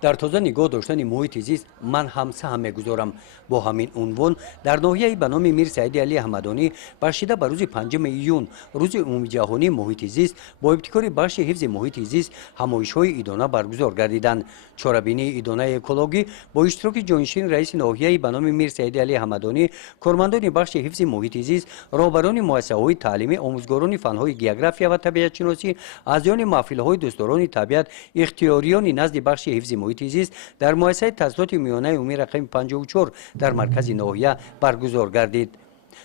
در تازه نگاه داشتن محیط زیست من هم سهم میگذارم. با همین عنوان در ناحیه به نام میر سعید علی همدانی برشیده به روز 5 ایون روز عمومی جهانی محیط زیست با ابتکار بخش حفظ محیط زیست همایش‌های ایدانه برگزار گردیدند. چاره‌بینی ایدانه اکولوژی با اشتراک جانشین رئیس ناحیه به نام میر سعید علی همدانی، کارمندان بخش حفظ محیط زیست، راهبران مؤسسه‌های تعلیمی، آموزگاران فن‌های گیوگرافیا و طبیعت شناسی، اعضایان محفل‌های دوستداران طبیعت، اختیاریان نزد بخش حفظ محیط زیست در مؤسسه تحصیلات میانه عمومی رقم 54 در مرکز ناحیه برگزار گردید.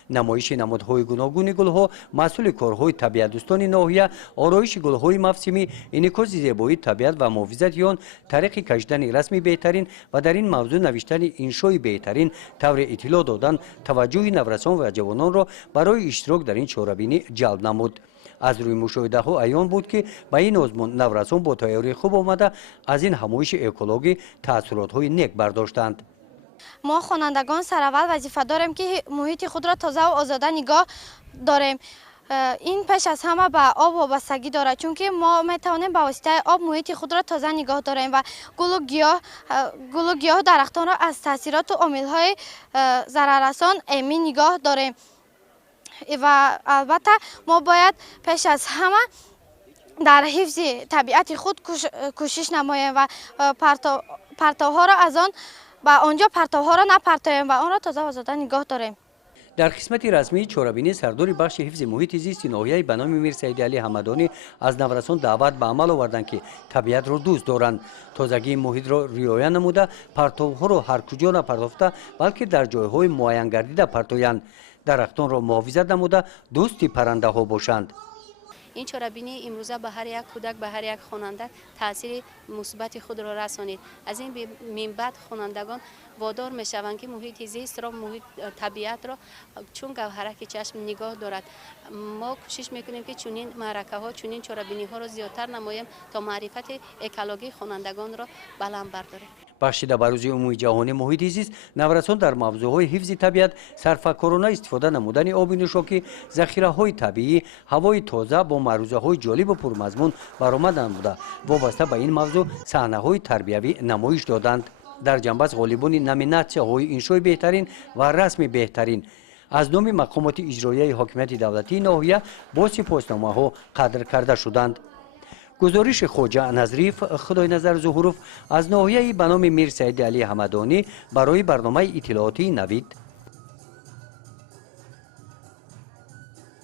نمایش نمادهای گوناگون گلها، مسئول کارهای طبیعت دوستان ناحیه، آرایش گلهای موسمی، انعکاس زیبایی طبیعت و محافظت آن، طریق کشیدن رسم بهترین و در این موضوع نوشتن انشای بهترین طور اطلاع دادن توجه نورسان و جوانان را برای اشتراک در این چاره‌بینی جلب نمود. از روی مشاهده ها عیان بود که به این آزمون نورسان با تیاری خوب آمده از این همایش اکولوژی تاثیرات های نیک برداشتند. ما خوانندگان سرول وظیفه داریم که محیط خود را تازه و آزاده نگاه داریم. این پیش از همه به آب وابستگی دارد، چون که ما میتوانیم به واسطه آب محیط خود را تازه نگاه داریم و گل و گیاه درختان را از تاثیرات و عامل‌های ضرررسان امین نگاه داریم. و البته ما باید پیش از همه در حفظ طبیعت خود کوشش نماییم و پرتوها را از آن به آنجا پرتوها را نپرتاییم و آن را تازه و آزاده نگاه داریم. در قسمت رسمی چاره‌بینی سردار بخش حفظ محیط زیست ناحیه به نام میر سعید علی همدانی از نورسان دعوت به عمل آوردند که طبیعت را دوست دارند، تازگی محیط را رعایت نموده، پرتوها را هر کجا نپرداخته بلکه در جایهای معین گردیده پرتویند، درختان را محافظت نموده دوستی پرنده ها باشند. این چاره‌بینی امروزه به هر یک کودک، به هر یک خواننده تاثیر مثبت خود را رسانید. از این من بعد خوانندگان وادار میشوند که محیط زیست را، محیط طبیعت را چون گوهره که چشم نگاه دارد. ما کوشش میکنیم که چنین معرکه ها، چنین چاره‌بینی ها را زیادتر نماییم تا معرفت اکولوژی خوانندگان را بلند برداریم. بخشیده به روز عمومی جهانی محیط زیست، نورسان در موضوعهای حفظ طبیعت صرفه‌کارانه استفاده نمودن آب نوشابه، ذخیره‌های طبیعی، هوای تازه با معروضه‌های جالب و پرمضمون برآمد نموده. وابسته به این موضوع صحنه‌های تربیوی نمایش دادند. در جنبش غالبان نامیناسیون‌های انشای بهترین و رسم بهترین از نام مقامات اجرایی حاکمیت دولتی ناحیه با سپاسنامه‌ها قدر کرده شدند. گزارش خواجه نظریف خدای نظر ظهوروف از ناحیه به نام میر سعید علی همدانی برای برنامه اطلاعاتی نوید.